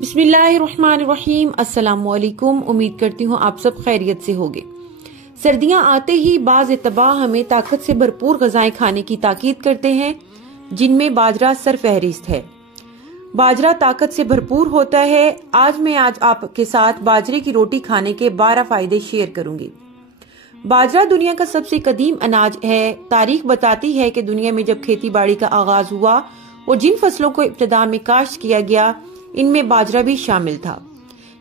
बिस्मिल्लाहिर्रहमानिर्रहीम। अस्सलामुअलैकुम। उम्मीद करती हूँ आप सब खैरियत से होंगे। सर्दियां आते ही बाज़ इत्तबा हमें ताकत से भरपूर ग़ज़ाएं खाने की ताकीद करते हैं, जिनमें बाजरा सरफहरिस्त है। बाजरा ताकत से भरपूर होता है। आज आपके साथ बाजरे की रोटी खाने के 12 फायदे शेयर करूंगी। बाजरा दुनिया का सबसे कदीम अनाज है। तारीख बताती है कि दुनिया में जब खेती बाड़ी का आगाज हुआ और जिन फसलों को इब्तिदा में काश्त किया गया, इनमें बाजरा भी शामिल था।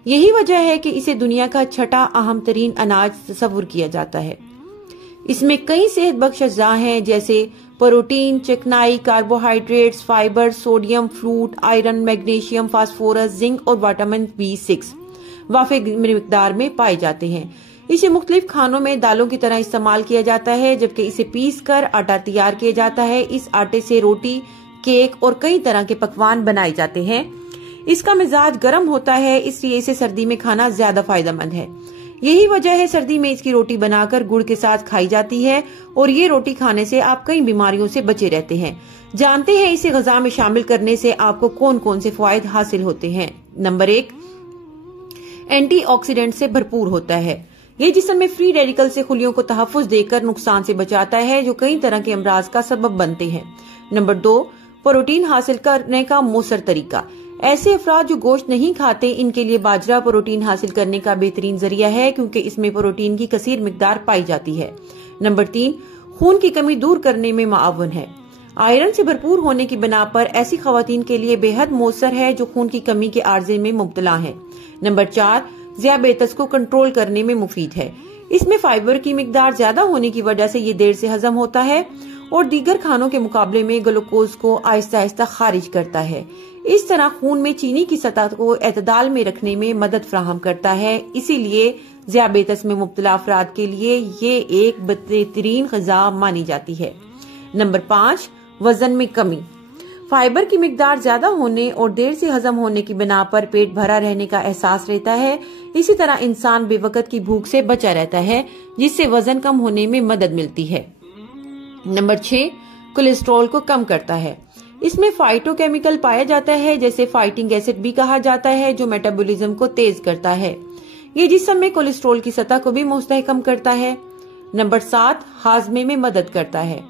यही वजह है कि इसे दुनिया का छठा अहम तरीन अनाज तस्वुर किया जाता है। इसमें कई सेहत बख्श अज्जा हैं, जैसे प्रोटीन, चिकनाई, carbohydrates, fibre, sodium, fruit, iron, magnesium, phosphorus, zinc और विटामिन B6 वाफे मिकदार में पाए जाते हैं। इसे मुख्तलिफ खानों में दालों की तरह इस्तेमाल किया जाता है, जबकि इसे पीस कर आटा तैयार किया जाता है। इस आटे से रोटी, केक और कई तरह के पकवान बनाए जाते हैं। इसका मिजाज गर्म होता है, इसलिए इसे सर्दी में खाना ज्यादा फायदेमंद है। यही वजह है सर्दी में इसकी रोटी बनाकर गुड़ के साथ खाई जाती है और ये रोटी खाने से आप कई बीमारियों से बचे रहते हैं। जानते हैं इसे ग़ज़ा में शामिल करने से आपको कौन कौन से फायदे हासिल होते हैं। नंबर 1, एंटीऑक्सीडेंट से भरपूर होता है। ये जिस्म में फ्री रेडिकल से खुलियों को तहफ़्फ़ुज़ देकर नुकसान से बचाता है, जो कई तरह के अमराज का सबब बनते हैं। नंबर 2, प्रोटीन हासिल करने का मौसर तरीका। ऐसे अफराद जो गोश्त नहीं खाते, इनके लिए बाजरा प्रोटीन हासिल करने का बेहतरीन जरिया है, क्योंकि इसमें प्रोटीन की कसीर मिकदार पाई जाती है। नंबर 3, खून की कमी दूर करने में मुआवन है। आयरन से भरपूर होने की बिना पर ऐसी खवातीन के लिए बेहद मौसर है जो खून की कमी के आर्जे में मुब्तला है। नंबर 4, ज़ियाबेतस को कंट्रोल करने में मुफीद है। इसमें फाइबर की मिकदार ज्यादा होने की वजह से ये देर से हजम होता है और दीगर खानों के मुकाबले में ग्लूकोज को आहिस्ता आहिस्ता खारिज करता है। इस तरह खून में चीनी की सतह को एतदाल में रखने में मदद फराहम करता है। इसीलिए ज़ियाबेतस में मुब्तला अफराद के लिए ये एक बेहतरीन ग़िज़ा मानी जाती है। नंबर 5, वजन में कमी। फाइबर की मिकदार ज्यादा होने और देर से हजम होने की बिना पर पेट भरा रहने का एहसास रहता है। इसी तरह इंसान बेवकत की भूख से बचा रहता है, जिससे वजन कम होने में मदद मिलती है। नंबर 6, कोलेस्ट्रॉल को कम करता है। इसमें फाइटोकेमिकल पाया जाता है, जैसे फाइटिंग एसिड भी कहा जाता है, जो मेटाबॉलिज्म को तेज करता है। ये जिस्म में कोलेस्ट्रॉल की सतह को भी मुस्तहकम करता है। नंबर 7, हाजमे में मदद करता है।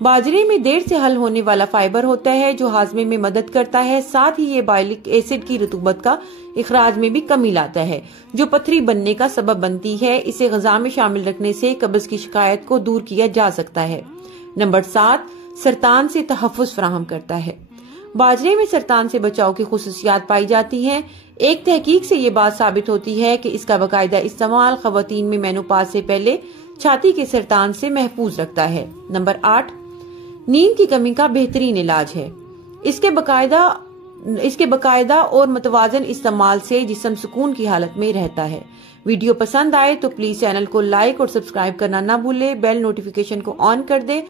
बाजरे में देर से हल होने वाला फाइबर होता है, जो हाजमे में मदद करता है। साथ ही ये बाइलिक एसिड की रतूबत का इखराज में भी कमी लाता है, जो पथरी बनने का सबब बनती है। इसे ग़िज़ा में शामिल रखने से कब्ज़ की शिकायत को दूर किया जा सकता है। नंबर 7, सरतान से तहफ़्फ़ुज़ फराहम करता है। बाजरे में सरतान से बचाव की खुसूसियात पाई जाती हैं। एक तहकीक से ये बात साबित होती है कि इसका बाकायदा इस्तेमाल ख़वातीन में मेनोपाज से पहले छाती के सरतान से महफूज रखता है। नंबर 8, नींद की कमी का बेहतरीन इलाज है। इसके बाकायदा और मुतवाज़न इस्तेमाल से जिस्म सुकून की हालत में रहता है। वीडियो पसंद आए तो प्लीज चैनल को लाइक और सब्सक्राइब करना ना भूले। बेल नोटिफिकेशन को ऑन कर दे